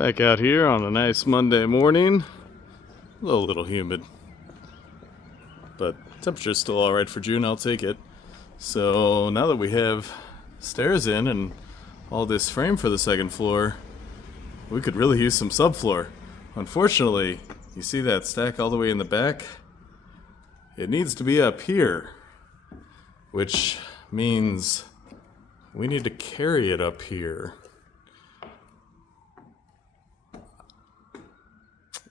Back out here on a nice Monday morning. A little humid, but temperature's still alright for June. I'll take it. So now that we have stairs in and all this frame for the second floor, we could really use some subfloor. Unfortunately, you see that stack all the way in the back? It needs to be up here, which means we need to carry it up here.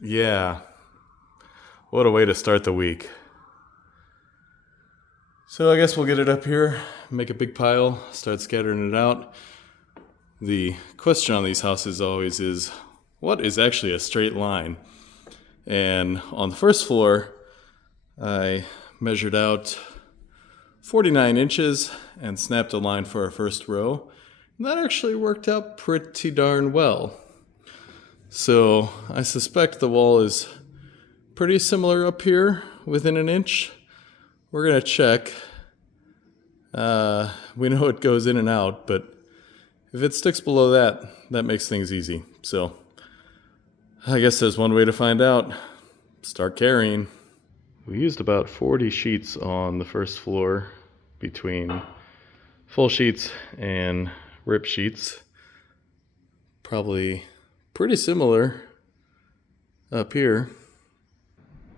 Yeah, what a way to start the week. So I guess we'll get it up here, make a big pile, start scattering it out. The question on these houses always is, what is actually a straight line? And on the first floor, I measured out 49 inches and snapped a line for our first row. And that actually worked out pretty darn well. So I suspect the wall is pretty similar up here, within an inch. We're gonna check. We know it goes in and out, but if it sticks below that, that makes things easy. So I guess there's one way to find out. Start carrying. We used about 40 sheets on the first floor between full sheets and rip sheets. Probably pretty similar up here.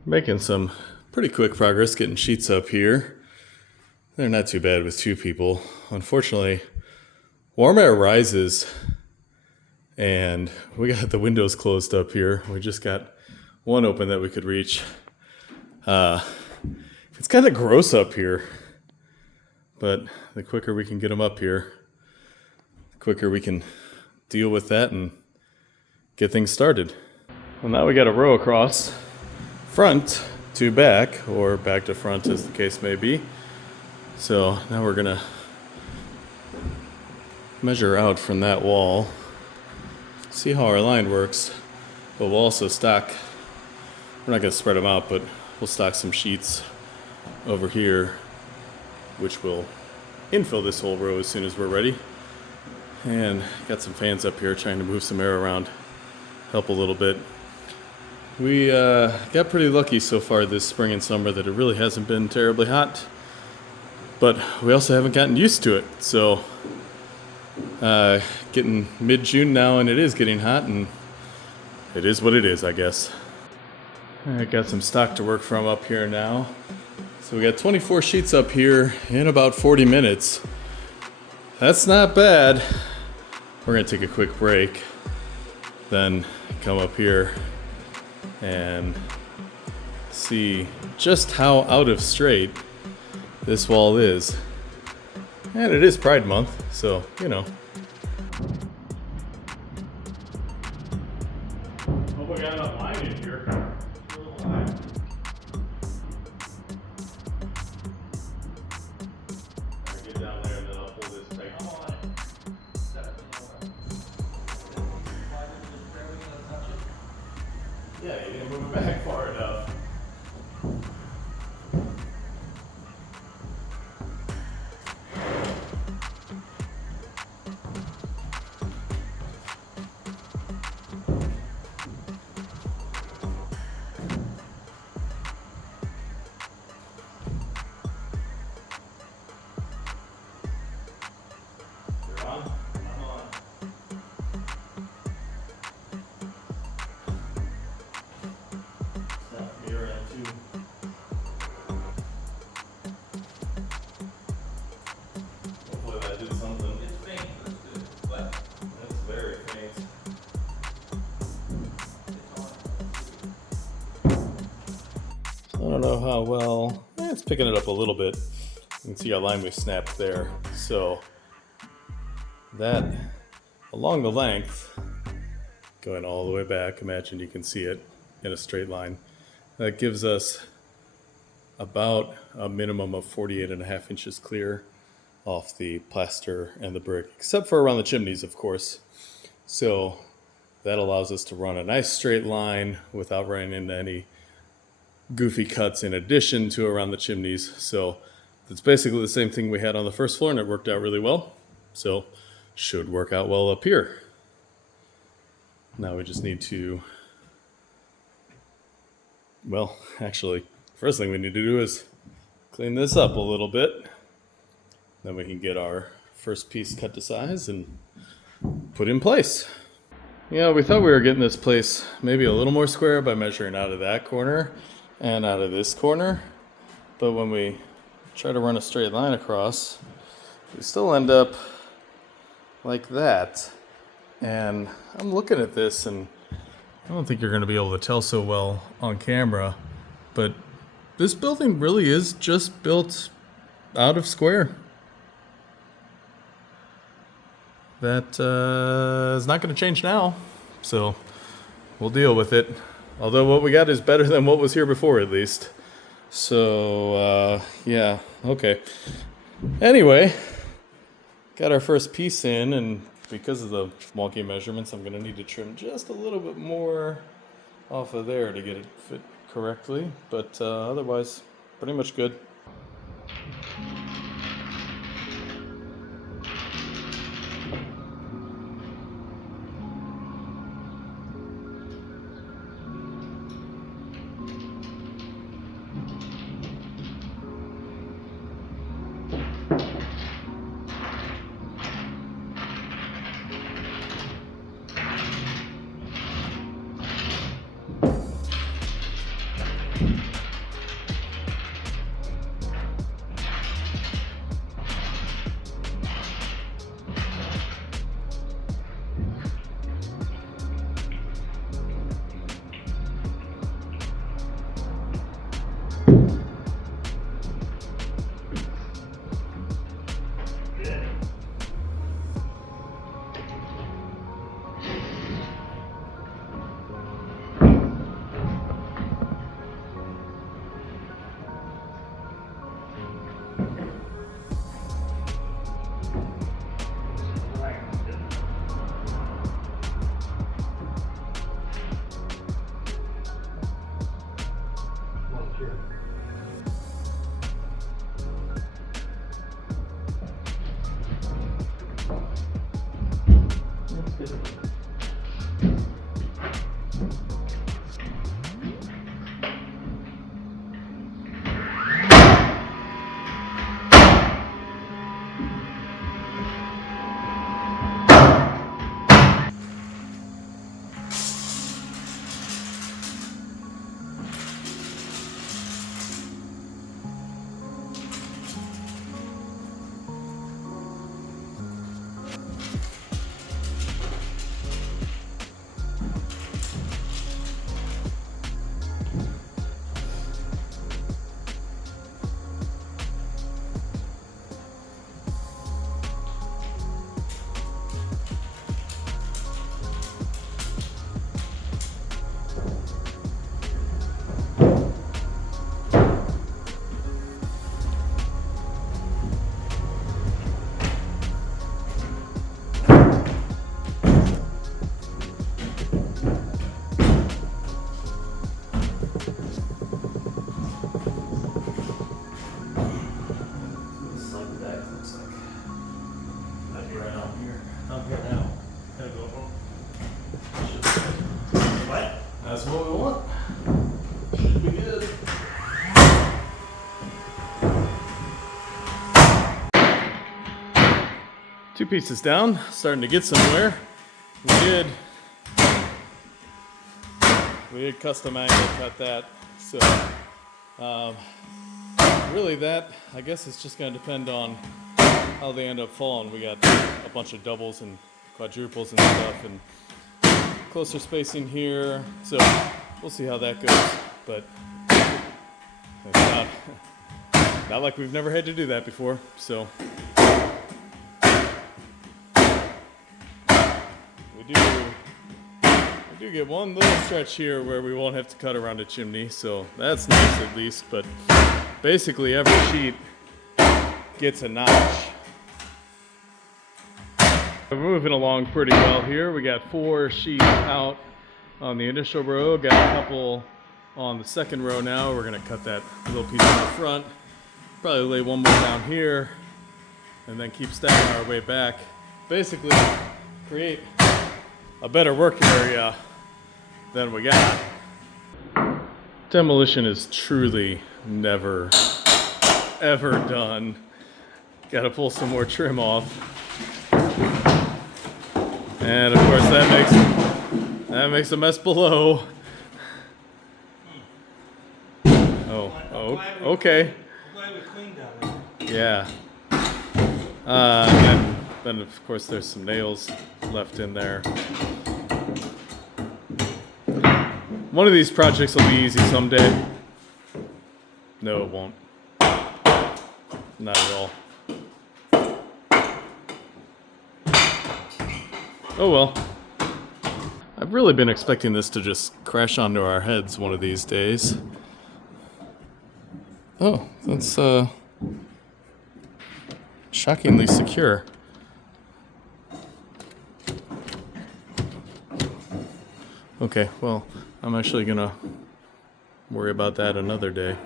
Making some pretty quick progress getting sheets up here. They're not too bad with two people. Unfortunately, warm air rises and we got the windows closed up here. We just got one open that we could reach. It's kind of gross up here, but the quicker we can get them up here, the quicker we can deal with that and get things started. Well, now we got a row across, front to back, or back to front as the case may be. So now we're gonna measure out from that wall, see how our line works, but we'll also stock, we're not gonna spread them out, but we'll stock some sheets over here, which will infill this whole row as soon as we're ready. And got some fans up here trying to move some air around, help a little bit. We got pretty lucky so far this spring and summer that it really hasn't been terribly hot, but we also haven't gotten used to it. So getting mid-June now and it is getting hot, and it is what it is, I guess. I got some stock to work from up here now. So we got 24 sheets up here in about 40 minutes. That's not bad. We're gonna take a quick break, then come up here and see just how out of straight this wall is. And it is Pride Month, so, you know. Hope we got enough line in here. Get down there and then I'll pull this tight. Yeah, you didn't move it back far enough. You're on? I'm on. Stop me around too. Hopefully that did something. It's faint, but it's good. What? That's very faint. It's on. I don't know how well. It's picking it up a little bit. You can see our line we snapped there. So that along the length, going all the way back, imagine you can see it in a straight line. That gives us about a minimum of 48.5 inches clear off the plaster and the brick, except for around the chimneys, of course. So that allows us to run a nice straight line without running into any goofy cuts in addition to around the chimneys. So it's basically the same thing we had on the first floor, and it worked out really well. So should work out well up here. Now we just need to, well, actually, first thing we need to do is clean this up a little bit. Then we can get our first piece cut to size and put in place. Yeah, we thought we were getting this place maybe a little more square by measuring out of that corner and out of this corner. But when we try to run a straight line across, we still end up like that. And I'm looking at this and I don't think you're going to be able to tell so well on camera, but this building really is just built out of square. That is not going to change now, so we'll deal with it. Although what we got is better than what was here before, at least. So, yeah, okay. Anyway, got our first piece in, and because of the wonky measurements, I'm going to need to trim just a little bit more off of there to get it fit correctly. But otherwise, pretty much good. That's what we want. Should be good. Two pieces down, starting to get somewhere. We did custom angle cut that. So really that, I guess it's just gonna depend on how they end up falling. We got a bunch of doubles and quadruples and stuff, and closer spacing here, so we'll see how that goes. But it's not like we've never had to do that before. So we do get one little stretch here where we won't have to cut around a chimney, so that's nice at least. But basically every sheet gets a notch. We're moving along pretty well here. We got 4 sheets out on the initial row, got a couple on the second row now. We're gonna cut that little piece in the front, probably lay one more down here, and then keep stacking our way back. Basically create a better work area than we got. Demolition is truly never, ever done. Got to pull some more trim off. And of course that makes a mess below. Oh, okay. I'm glad we cleaned down there. Yeah. And then of course there's some nails left in there. One of these projects will be easy someday. No, it won't. Not at all. Oh well. I've really been expecting this to just crash onto our heads one of these days. Oh, that's shockingly secure. Okay, well, I'm actually gonna worry about that another day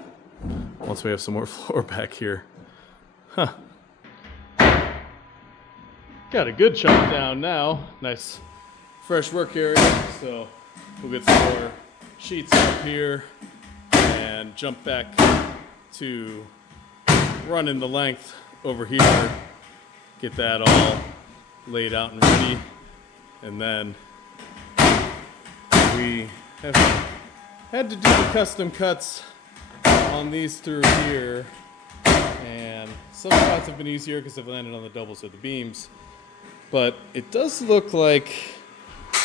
once we have some more floor back here. Huh. Got a good chunk down now. Nice fresh work area. So we'll get some more sheets up here and jump back to running the length over here. Get that all laid out and ready. And then we have had to do the custom cuts on these through here, and some spots have been easier because they've landed on the doubles or the beams, but it does look like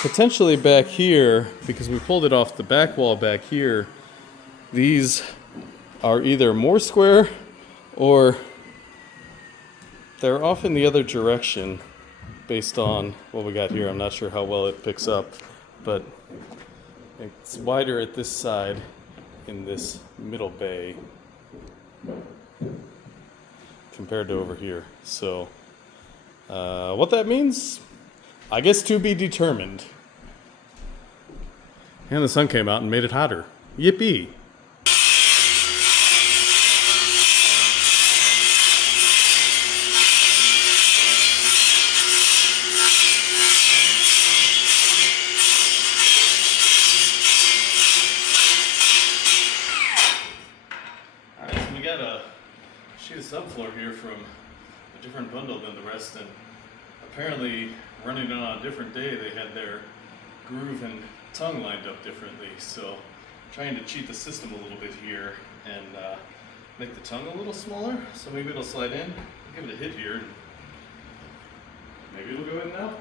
potentially back here, because we pulled it off the back wall back here, these are either more square or they're off in the other direction based on what we got here. I'm not sure how well it picks up, but it's wider at this side in this middle bay compared to over here. So what that means, I guess to be determined. And the sun came out and made it hotter. Yippee! Subfloor here from a different bundle than the rest, and apparently running it on a different day they had their groove and tongue lined up differently, so trying to cheat the system a little bit here and make the tongue a little smaller, so maybe it'll slide in. I'll give it a hit here and maybe it'll go in now.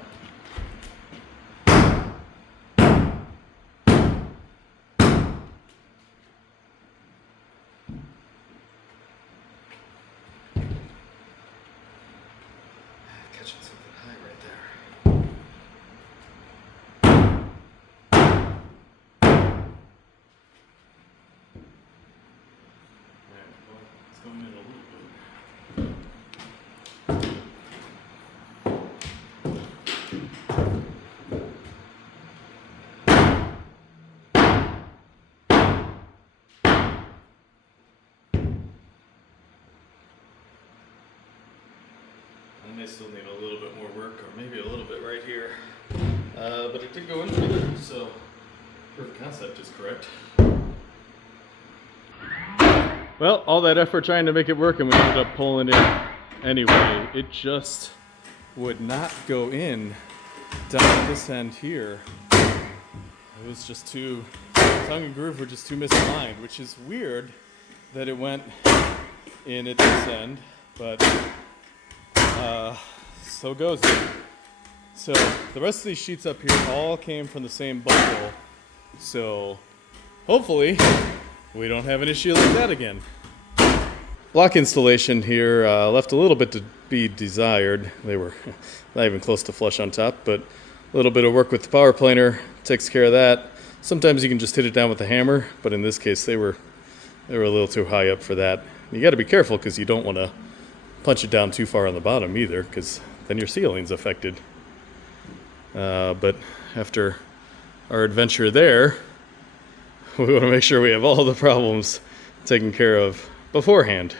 Catching something high right there. Alright, well, it's going in a little bit. I may still need a little bit more work, or maybe a little bit right here. But it did go in further, so proof of concept is correct. Well, all that effort trying to make it work, and we ended up pulling it anyway. It just would not go in down at this end here. It was just too, tongue and groove were just too misaligned, which is weird that it went in at this end, but so goes it. So the rest of these sheets up here all came from the same bundle, so hopefully we don't have an issue like that again. Block installation here left a little bit to be desired. They were not even close to flush on top, but a little bit of work with the power planer takes care of that. Sometimes you can just hit it down with a hammer, but in this case they were a little too high up for that. You got to be careful because you don't want to punch it down too far on the bottom either, because then your ceiling's affected. But after our adventure there, we want to make sure we have all the problems taken care of beforehand.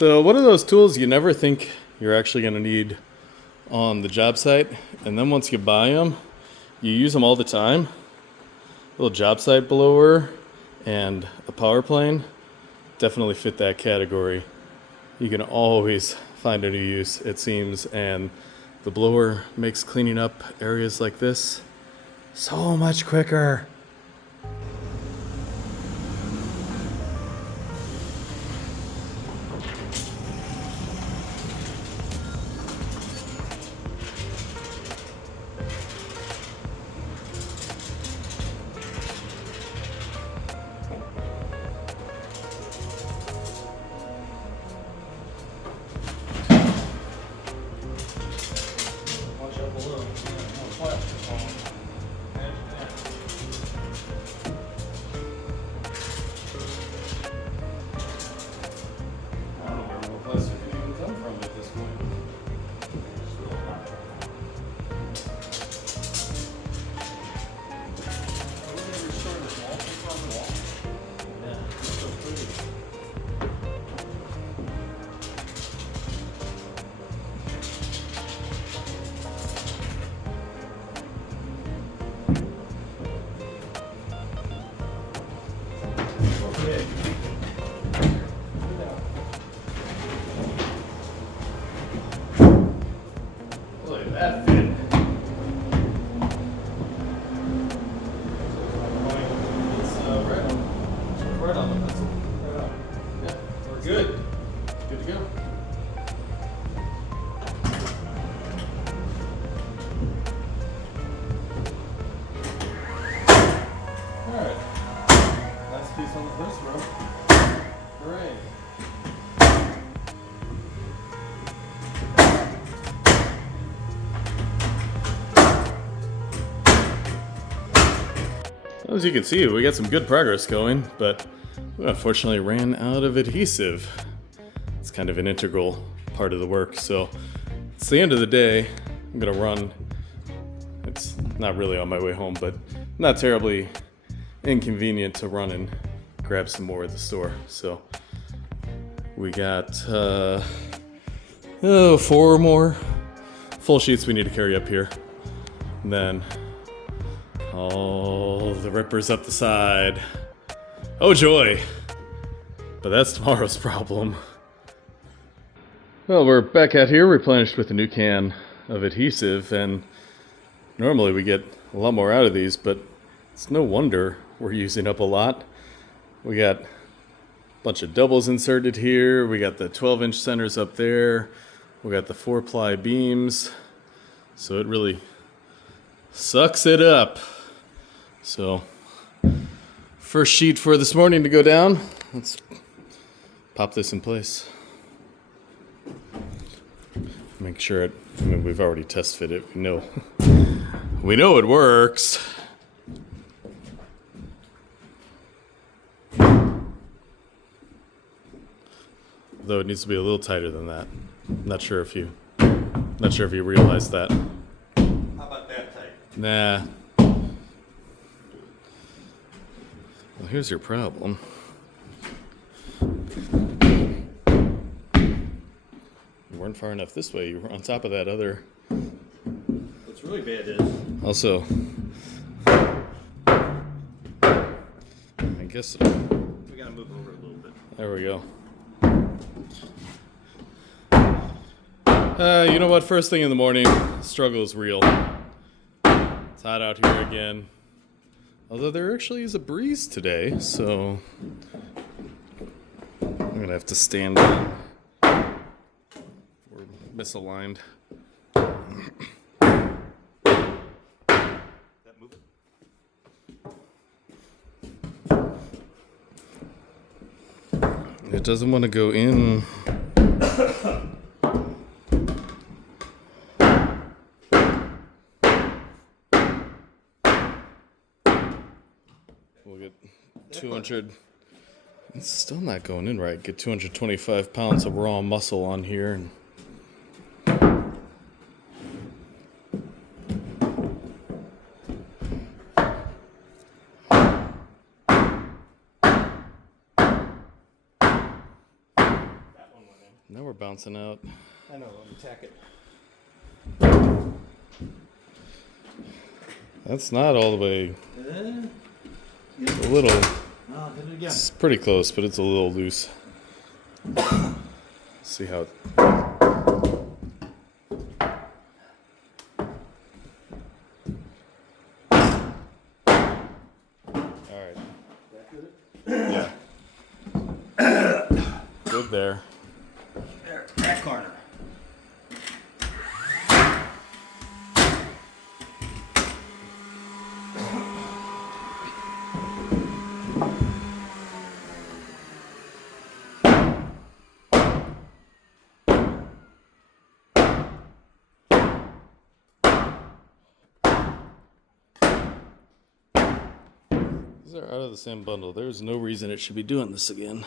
So one of those tools you never think you're actually going to need on the job site, and then once you buy them, you use them all the time. A little job site blower and a power plane definitely fit that category. You can always find a new use, it seems, and the blower makes cleaning up areas like this so much quicker. Watch out below. More plastic falling. Imagine that. I don't know where more plastic can even come from at this point. Are we gonna restore this wall? What's on the wall? Yeah, it's so pretty. Okay. Look at that fit. It's right on the pencil. Right on. Yeah, we're good. Good to go. Alright. Last piece on the first row. Hooray. As you can see, we got some good progress going, but we unfortunately ran out of adhesive. It's kind of an integral part of the work, so it's the end of the day. I'm gonna run. It's not really on my way home, but not terribly inconvenient to run and grab some more at the store. So we got 4 more full sheets we need to carry up here. And then all the rippers up the side. Oh joy! But that's tomorrow's problem. Well, we're back out here replenished with a new can of adhesive, and normally we get a lot more out of these, but it's no wonder we're using up a lot. We got a bunch of doubles inserted here. We got the 12-inch centers up there. We got the 4-ply beams. So it really sucks it up. So, first sheet for this morning to go down. Let's pop this in place. Make sure it, I mean, we've already test fit it. We know it works. Though it needs to be a little tighter than that. Not sure if you realize that. How about that type? Nah. Well, here's your problem. You weren't far enough this way. You were on top of that other. What's really bad is Also, I guess we gotta move over a little bit. there we go. You know what? First thing in the morning, struggle is real. It's hot out here again. Although there actually is a breeze today, so I'm gonna have to stand in. We're misaligned. That move it. It doesn't want to go in. We'll get 200. It's still not going in right. Get 225 pounds of raw muscle on here. And That one went in. Now we're bouncing out. I know, let me tack it. That's not all the way. Yep. A little. I'll hit it again. It's pretty close, but it's a little loose. See how. All right. Yeah. Good there. There, that corner. These are out of the same bundle. There's no reason it should be doing this again.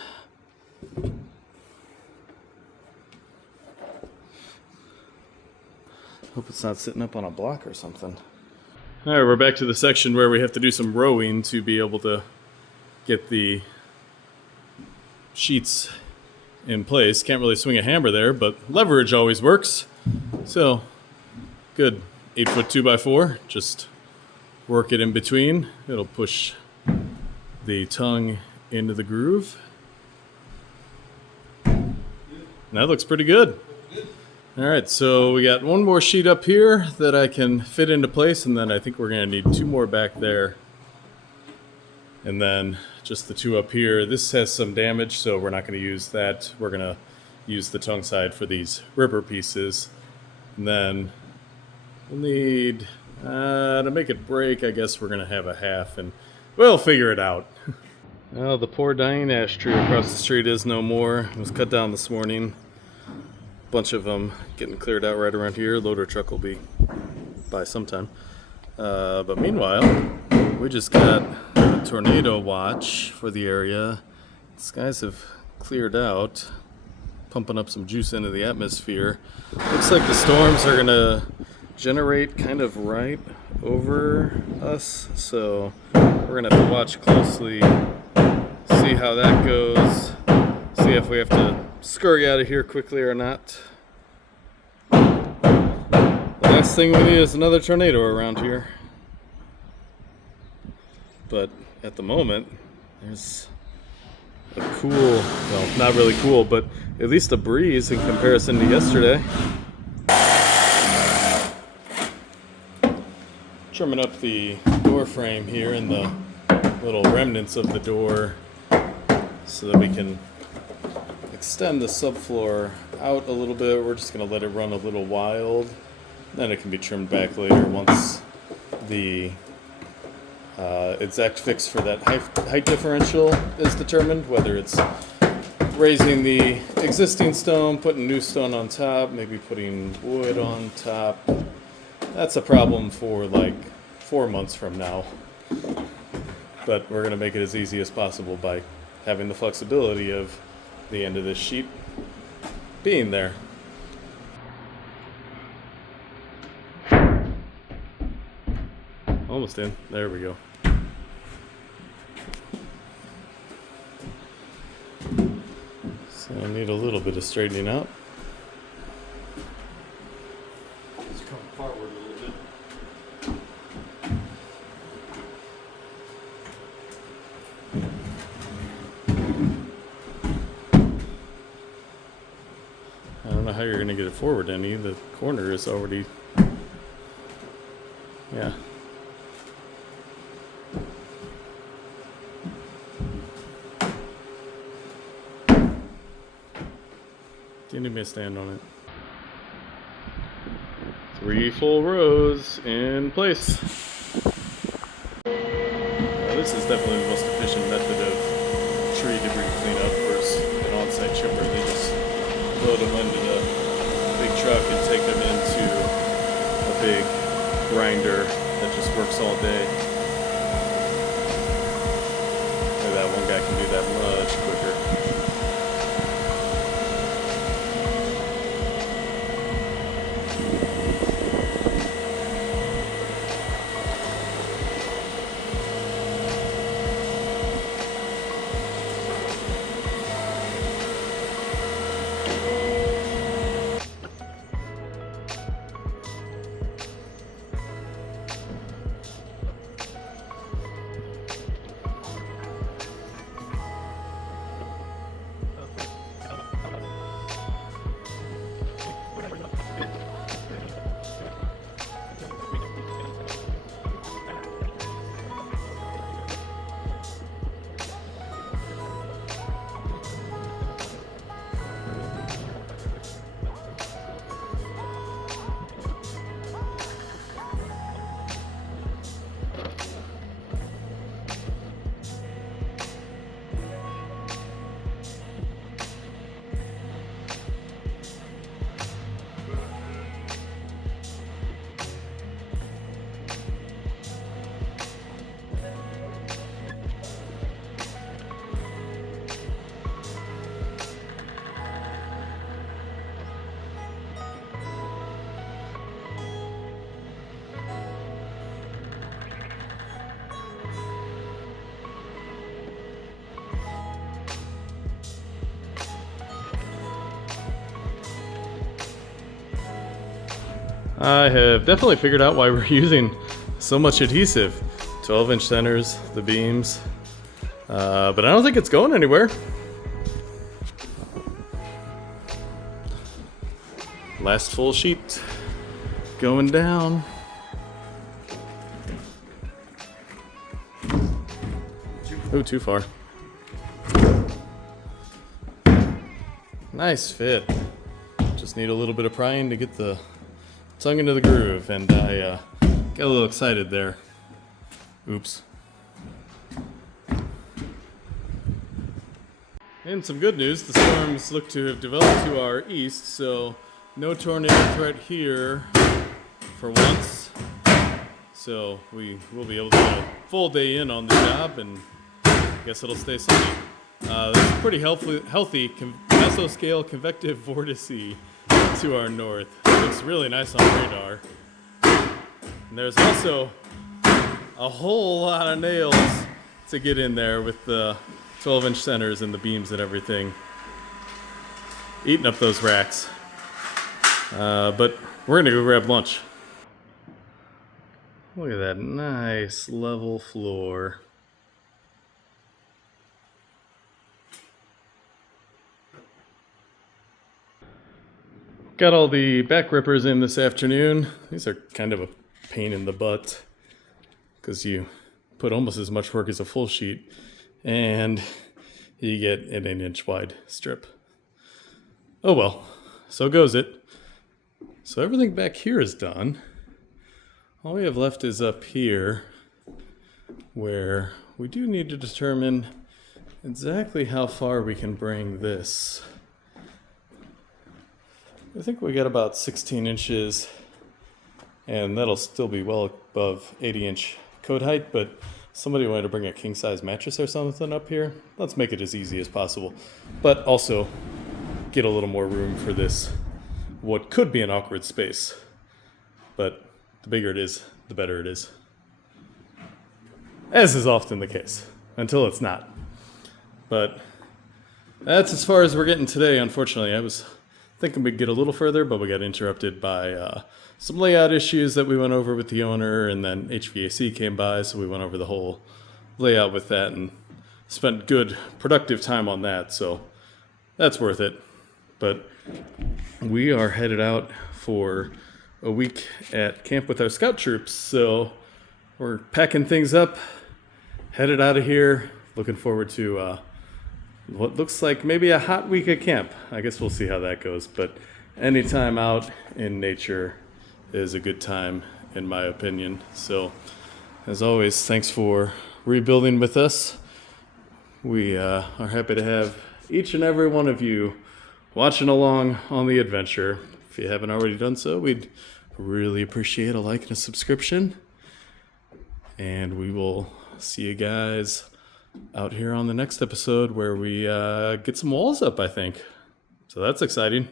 Hope it's not sitting up on a block or something. All right, we're back to the section where we have to do some rowing to be able to get the sheets in place. Can't really swing a hammer there, but leverage always works. So, good. 8-foot 2x4. Just work it in between. It'll push the tongue into the groove. And that looks pretty good. All right, so we got one more sheet up here that I can fit into place, and then I think we're gonna need 2 more back there. And then just the 2 up here. This has some damage, so we're not gonna use that. We're gonna use the tongue side for these ripper pieces. And then we'll need, to make it break, I guess we're gonna have a half, and we'll figure it out. Well, the poor dying ash tree across the street is no more. It was cut down this morning. Bunch of them getting cleared out right around here. Loader truck will be by sometime. But meanwhile, we just got a tornado watch for the area. The skies have cleared out, pumping up some juice into the atmosphere. Looks like the storms are gonna generate kind of right over us, so we're gonna have to watch closely, see how that goes, see if we have to scurry out of here quickly or not. The last thing we need is another tornado around here. But at the moment, there's a cool, well, not really cool, but at least a breeze in comparison to yesterday. Trimming up the door frame here and the little remnants of the door so that we can extend the subfloor out a little bit. We're just going to let it run a little wild. Then it can be trimmed back later once the exact fix for that height differential is determined, whether it's raising the existing stone, putting new stone on top, maybe putting wood on top. That's a problem for like 4 months from now. But we're going to make it as easy as possible by having the flexibility of the end of this sheet being there. Almost in. There we go. So I need a little bit of straightening out. Let's come forward a little bit. I don't know how you're going to get it forward any. The corner is already... Yeah. Do you need me to stand on it? 3 full rows in place. This is definitely the most efficient method of tree debris cleanup versus an on-site chipper. They just load them into the big truck and take them into a big grinder that just works all day. Maybe that one guy can do that much quicker. I have definitely figured out why we're using so much adhesive. 12-inch centers, the beams, but I don't think it's going anywhere. Last full sheet going down. Oh, too far. Nice fit. Just need a little bit of prying to get the tongue into the groove, and I got a little excited there. Oops. And some good news, the storms look to have developed to our east, so no tornado threat here for once. So we will be able to get a full day in on the job, and I guess it'll stay sunny. There's a pretty healthy mesoscale convective vortice to our north. It looks really nice on radar. And there's also a whole lot of nails to get in there with the 12-inch centers and the beams and everything. Eating up those racks. But we're gonna go grab lunch. Look at that nice level floor. Got all the back rippers in this afternoon. These are kind of a pain in the butt because you put almost as much work as a full sheet and you get an 1-inch wide strip. Oh well, so goes it. So everything back here is done. All we have left is up here where we do need to determine exactly how far we can bring this. I think we got about 16 inches, and that'll still be well above 80-inch code height, but somebody wanted to bring a king-size mattress or something up here. Let's make it as easy as possible, but also get a little more room for this, what could be an awkward space. But the bigger it is, the better it is. As is often the case, until it's not. But that's as far as we're getting today, unfortunately. I was thinking we'd get a little further, but we got interrupted by some layout issues that we went over with the owner, and then HVAC came by, so we went over the whole layout with that and spent good, productive time on that, so that's worth it. But we are headed out for a week at camp with our scout troops, so we're packing things up, headed out of here, looking forward to what looks like maybe a hot week at camp. I guess we'll see how that goes, but any time out in nature is a good time, in my opinion. So, as always, thanks for rebuilding with us. We are happy to have each and every one of you watching along on the adventure. If you haven't already done so, we'd really appreciate a like and a subscription. And we will see you guys out here on the next episode where we get some walls up, I think. So that's exciting.